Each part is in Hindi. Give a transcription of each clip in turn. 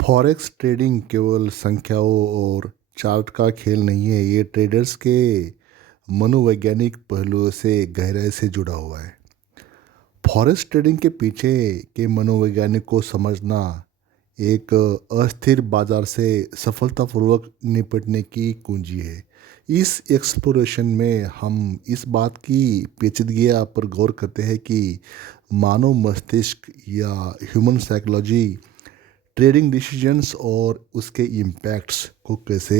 फॉरेक्स ट्रेडिंग केवल संख्याओं और चार्ट का खेल नहीं है। ये ट्रेडर्स के मनोवैज्ञानिक पहलुओं से गहराई से जुड़ा हुआ है। फॉरेक्स ट्रेडिंग के पीछे के मनोवैज्ञानिक को समझना एक अस्थिर बाजार से सफलतापूर्वक निपटने की कुंजी है। इस एक्सप्लोरेशन में हम इस बात की पेचीदगियां पर गौर करते हैं कि मानव मस्तिष्क या ह्यूमन साइकोलॉजी ट्रेडिंग डिसीजंस और उसके इम्पैक्ट्स को कैसे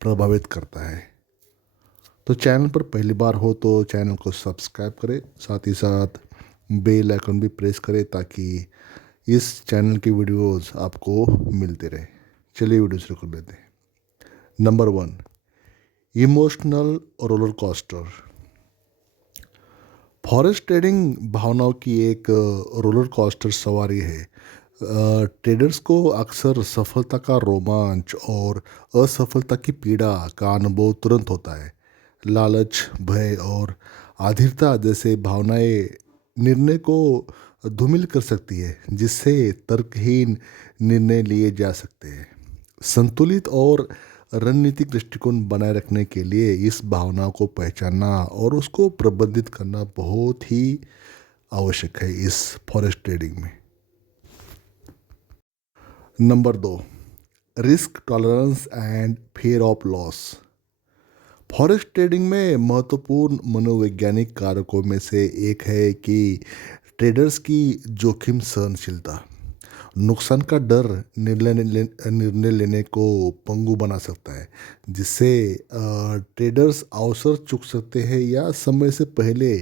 प्रभावित करता है। तो चैनल पर पहली बार हो तो चैनल को सब्सक्राइब करें, साथ ही साथ बेल आइकन भी प्रेस करें ताकि इस चैनल की वीडियोस आपको मिलते रहे। चलिए वीडियो शुरू कर लेते हैं। Number 1, emotional roller coaster. Forex trading भावनाओं की एक रोलर कोस्टर सवारी है। ट्रेडर्स को अक्सर सफलता का रोमांच और असफलता की पीड़ा का अनुभव तुरंत होता है। लालच, भय और आधीरता जैसे भावनाएं निर्णय को धूमिल कर सकती है, जिससे तर्कहीन निर्णय लिए जा सकते हैं। संतुलित और रणनीतिक दृष्टिकोण बनाए रखने के लिए इस भावना को पहचानना और उसको प्रबंधित करना बहुत ही आवश्यक है इस फॉरेक्स ट्रेडिंग में। Number 2, risk tolerance and fear of loss. Forex trading में महत्वपूर्ण मनोवैज्ञानिक कारकों में से एक है कि ट्रेडर्स की जोखिम सहनशीलता। नुकसान का डर निर्णय लेने को पंगु बना सकता है, जिससे ट्रेडर्स अवसर चूक सकते हैं या समय से पहले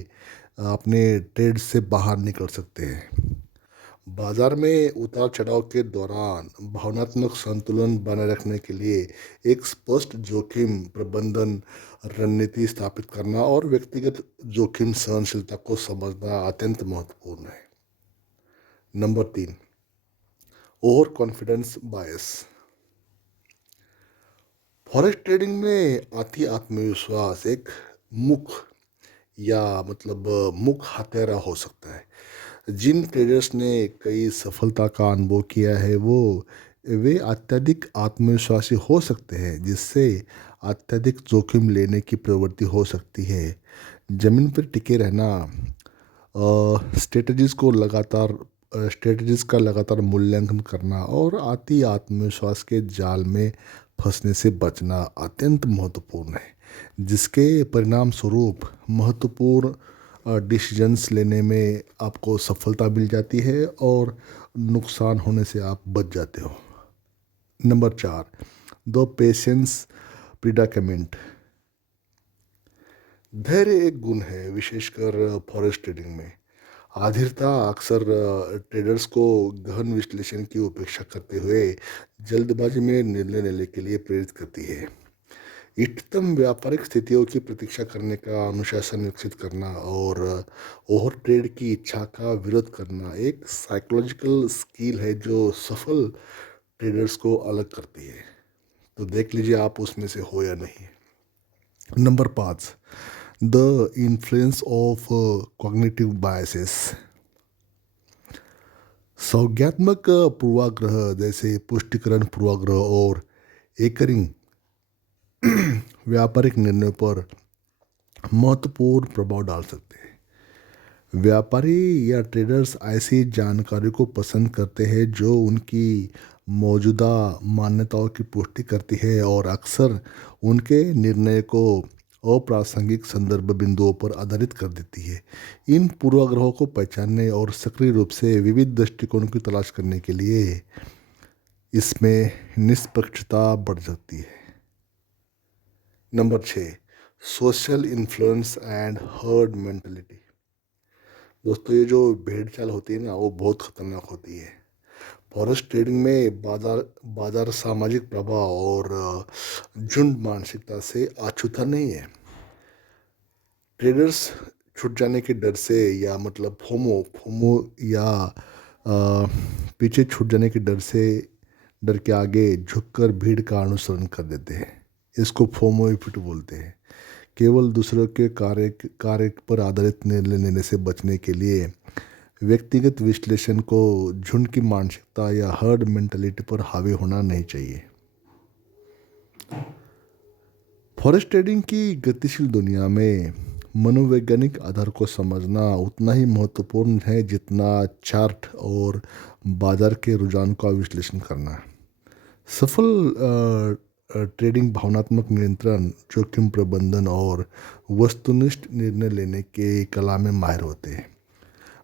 अपने ट्रेड से बाहर निकल सकते हैं। बाजार में उतार चढ़ाव के दौरान भावनात्मक संतुलन बनाए रखने के लिए एक स्पष्ट जोखिम प्रबंधन रणनीति स्थापित करना और व्यक्तिगत जोखिम सहनशीलता को समझना अत्यंत महत्वपूर्ण है। नंबर 3, ओवर कॉन्फिडेंस बायस। फॉरेक्स ट्रेडिंग में अति आत्मविश्वास एक मुख्य हथियार हो सकता है। जिन ट्रेडर्स ने कई सफलता का अनुभव किया है वे अत्यधिक आत्मविश्वासी हो सकते हैं, जिससे अत्यधिक जोखिम लेने की प्रवृत्ति हो सकती है। जमीन पर टिके रहना, स्ट्रेटजीज का लगातार मूल्यांकन करना और अति आत्मविश्वास के जाल में फंसने से बचना अत्यंत महत्वपूर्ण है, जिसके परिणाम स्वरूप महत्वपूर्ण डिसीजंस लेने में आपको सफलता मिल जाती है और नुकसान होने से आप बच जाते हो। Number 4, the patience predicament. धैर्य एक गुण है, विशेषकर फॉरेक्स ट्रेडिंग में। आधीरता अक्सर ट्रेडर्स को गहन विश्लेषण की उपेक्षा करते हुए जल्दबाजी में निर्णय लेने के लिए प्रेरित करती है। इष्टतम व्यापारिक स्थितियों की प्रतीक्षा करने का अनुशासन विकसित करना और ओवर ट्रेड की इच्छा का विरोध करना एक साइकोलॉजिकल स्किल है जो सफल ट्रेडर्स को अलग करती है। तो देख लीजिए आप उसमें से हो या नहीं। Number 5, the influence of cognitive biases. संज्ञात्मक पूर्वाग्रह जैसे पुष्टिकरण पूर्वाग्रह और एकरिंग व्यापारिक निर्णयों पर महत्वपूर्ण प्रभाव डाल सकते हैं। व्यापारी या ट्रेडर्स ऐसी जानकारी को पसंद करते हैं जो उनकी मौजूदा मान्यताओं की पुष्टि करती है और अक्सर उनके निर्णय को अप्रासंगिक संदर्भ बिंदुओं पर आधारित कर देती है। इन पूर्वाग्रहों को पहचानने और सक्रिय रूप से विविध दृष्टिकोणों की तलाश करने के लिए इसमें निष्पक्षता बढ़ सकती है। Number 6, social influence and heard mentality. दोस्तों, ये जो भेड़ चाल होती है ना, वो बहुत खतरनाक होती है। फॉरेक्स ट्रेडिंग में बाजार सामाजिक प्रभाव और झुंड मानसिकता से अछूता नहीं है। ट्रेडर्स छूट जाने के डर से या फोमो फोमो या पीछे छूट जाने के डर के आगे झुककर भीड़ का अनुसरण कर देते हैं। इसको फोमो इफेक्ट बोलते हैं। केवल दूसरों के कार्य कार्य पर आधारित निर्णय लेने से बचने के लिए व्यक्तिगत विश्लेषण को झुंड की मानसिकता या हर्ड मेंटालिटी पर हावी होना नहीं चाहिए। फॉरेस्ट ट्रेडिंग की गतिशील दुनिया में मनोवैज्ञानिक आधार को समझना उतना ही महत्वपूर्ण है जितना चार्ट और बाजार के रुझान का विश्लेषण करना। सफल ट्रेडिंग भावनात्मक नियंत्रण, जोखिम प्रबंधन और वस्तुनिष्ठ निर्णय लेने के कला में माहिर होते हैं।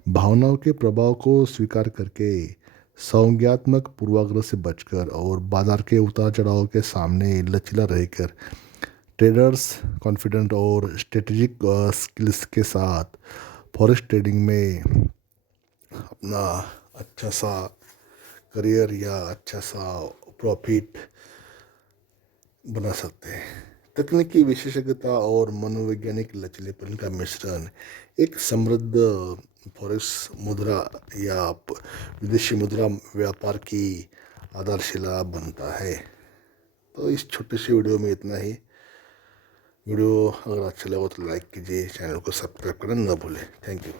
भावनाओं के प्रभाव को स्वीकार करके, संज्ञानात्मक पूर्वाग्रह से बचकर और बाजार के उतार चढ़ाव के सामने लचीला रहकर ट्रेडर्स कॉन्फिडेंट और स्ट्रेटेजिक स्किल्स के साथ फॉरेक्स ट्रेडिंग में अपना अच्छा सा करियर या अच्छा सा प्रॉफिट बना सकते हैं। तकनीकी विशेषज्ञता और मनोवैज्ञानिक लचीलेपन का मिश्रण एक समृद्ध फॉरेक्स मुद्रा या विदेशी मुद्रा व्यापार की आधारशिला बनता है। तो इस छोटे से वीडियो में इतना ही। वीडियो अगर अच्छा लगा तो लाइक कीजिए, चैनल को सब्सक्राइब करना ना भूलें। Thank you.